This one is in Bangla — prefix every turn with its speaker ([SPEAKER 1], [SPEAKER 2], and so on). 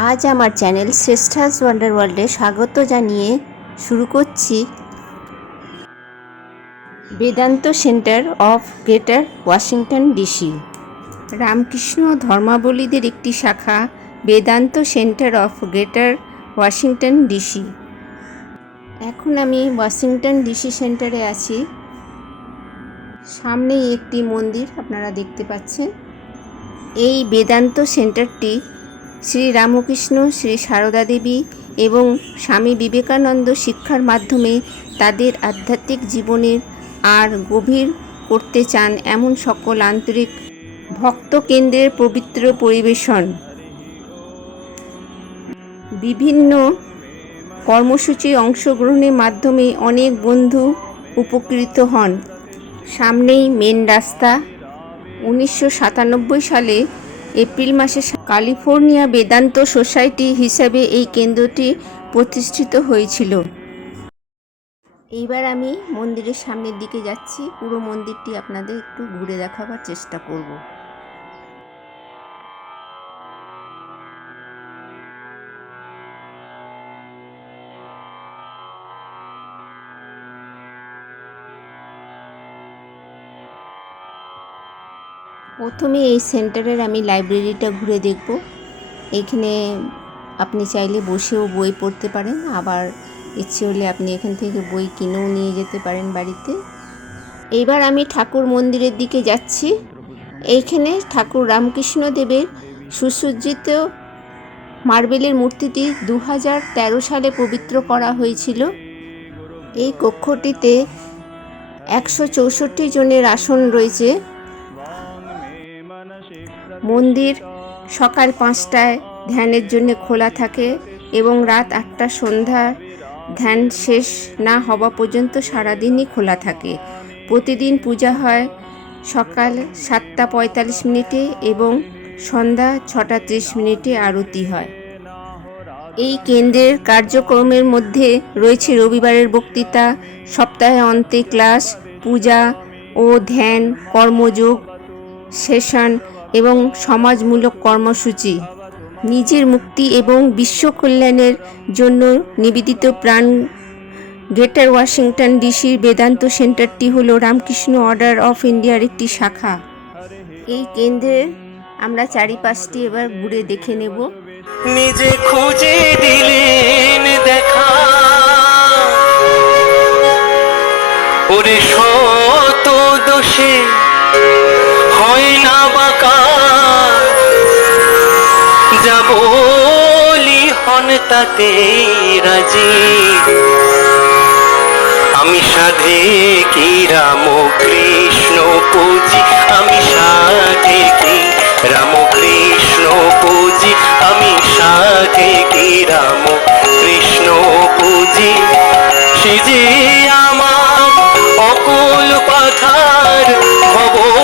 [SPEAKER 1] আজ আমার চ্যানেল শ্রেষ্ঠাস ওয়ান্ডার ওয়ার্ল্ডে স্বাগত জানিয়ে শুরু করছি। Vedanta centre of greater Washington DC. Ramakrishna ধর্মাবলীদের একটি শাখা, Vedanta centre of greater Washington DC. এখন আমি ওয়াশিংটন ডিসি সেন্টারে আছি। সামনেই একটি মন্দির আপনারা দেখতে পাচ্ছেন। এই বেদান্ত সেন্টারটি শ্রী রামকৃষ্ণ শ্রী সারদা দেবী এবং স্বামী বিবেকানন্দ শিক্ষার মাধ্যমে তাদের আধ্যাত্মিক জীবনের আর গভীর করতে চান এমন সকল আন্তরিক ভক্ত কেন্দ্রের পবিত্র পরিবেশন। বিভিন্ন কর্মসূচি অংশগ্রহণের মাধ্যমে অনেক বন্ধু উপকৃত হন। সামনেই মেন রাস্তা। উনিশশো সাতানব্বই সালে এপ্রিল মাসে ক্যালিফোর্নিয়া বেদান্ত সোসাইটি হিসাবে এই কেন্দ্রটি প্রতিষ্ঠিত হয়েছিল। এইবার আমি মন্দিরের সামনের দিকে যাচ্ছি। পুরো মন্দিরটি আপনাদের একটু ঘুরে দেখাবার চেষ্টা করব। প্রথমে এই সেন্টারের আমি লাইব্রেরিটা ঘুরে দেখব। এইখানে আপনি চাইলে বসেও বই পড়তে পারেন, আবার ইচ্ছে হলে আপনি এখান থেকে বই কিনেও নিয়ে যেতে পারেন বাড়িতে। এইবার আমি ঠাকুর মন্দিরের দিকে যাচ্ছি। এইখানে ঠাকুর রামকৃষ্ণ দেবের সুসজ্জিত মার্বেলের মূর্তিটি দু হাজার তেরো সালে পবিত্র করা হয়েছিল। এই কক্ষটিতে একশো চৌষট্টি জনের আসন রয়েছে। মন্দির সকাল পাঁচটায় ধ্যানের জন্য খোলা থাকে এবং রাত আটটা সন্ধ্যা ধ্যান শেষ না হওয়া পর্যন্ত সারাদিনই খোলা থাকে। প্রতিদিন পূজা হয় সকাল সাতটা পঁয়তাল্লিশ মিনিটে এবং সন্ধ্যা ছটা ত্রিশ মিনিটে আরতি হয়। এই কেন্দ্রের কার্যক্রমের মধ্যে রয়েছে রবিবারের বক্তৃতা, সপ্তাহে অন্তে ক্লাস, পূজা ও ধ্যান, কর্মযোগ সেশন এবং সমাজমূলক কর্মসূচি, নিজের মুক্তি এবং বিশ্ব কল্যাণের জন্য নিবেদিত প্রাণ, গ্রেটার ওয়াশিংটন ডিসির বেদান্ত সেন্টারটি হল রামকৃষ্ণ অর্ডার অফ ইন্ডিয়ার একটি শাখা। এই কেন্দ্রে আমরা চারিপাশটি এবার ঘুরে দেখে নেব।
[SPEAKER 2] নিজে খুঁজে দিলেন দেখা। ওরে দোষে তাতে রাজি। আমি সাধে কি রাম কৃষ্ণ পুজি, আমি সাধে কি রাম কৃষ্ণ পুজি, আমি সাধে কি রাম কৃষ্ণ পুজি। সিজে যে আমার অকুল পাথার খবর